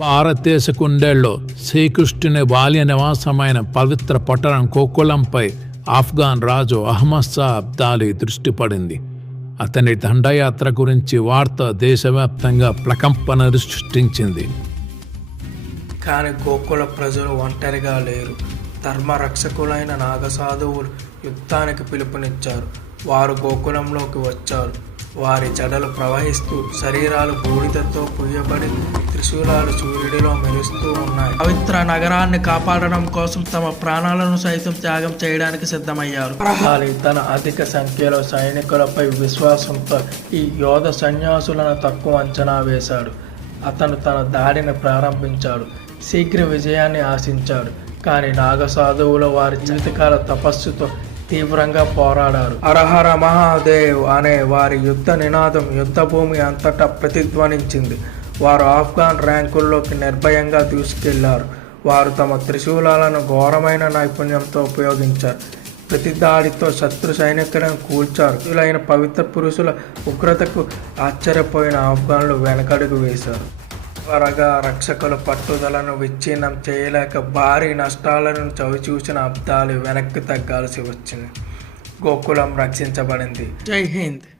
భారతదేశ కుండేల్లో శ్రీకృష్ణుని బాల్య నివాసమైన పవిత్ర పట్టణం గోకులంపై ఆఫ్ఘన్ రాజు అహ్మద్ షా అబ్దాలీ దృష్టి పడింది. అతని దండయాత్ర గురించి వార్త దేశవ్యాప్తంగా ప్రకంపన సృష్టించింది. కానీ గోకుల ప్రజలు ఒంటరిగా లేరు. ధర్మరక్షకులైన నాగసాధువులు యుద్ధానికి పిలుపునిచ్చారు. వారు గోకులంలోకి వచ్చారు. వారి జడలు ప్రవహిస్తూ, శరీరాలు బూడిదతో పుయ్యబడి, త్రిశూలాలు సూర్యుడిలో మెరుస్తూ ఉన్నాయి. పవిత్ర నగరాన్ని కాపాడడం కోసం తమ ప్రాణాలను సైతం త్యాగం చేయడానికి సిద్ధమయ్యారు. తన అధిక సంఖ్యలో సైనికులపై విశ్వాసంతో ఈ యోధ సన్యాసులను తక్కువ అంచనా వేశాడు. అతను తన దాడిని ప్రారంభించాడు. శీఘ్ర విజయాన్ని ఆశించాడు. కానీ నాగసాధువులు వారి జీవితకాల తపస్సుతో తీవ్రంగా పోరాడారు. హరహర మహాదేవ్ అనే వారి యుద్ధ నినాదం యుద్ధభూమి అంతటా ప్రతిధ్వనించింది. వారు ఆఫ్ఘన్ ర్యాంకుల్లోకి నిర్భయంగా దూసుకెళ్లారు. వారు తమ త్రిశూలాలను ఘోరమైన నైపుణ్యంతో ఉపయోగించారు. ప్రతి దాడితో శత్రు సైనికులను కూల్చారు. ఇలాైన పవిత్ర పురుషుల ఉగ్రతకు ఆశ్చర్యపోయిన ఆఫ్ఘన్లు వెనకడుగు వేశారు. త్వరగా రక్షకుల పట్టుదలను విచ్ఛిన్నం చేయలేక భారీ నష్టాలను చవిచూసిన అబ్దాలీ వెనక్కి తగ్గాల్సి వచ్చింది. గోకులం రక్షించబడింది. జై హింద్.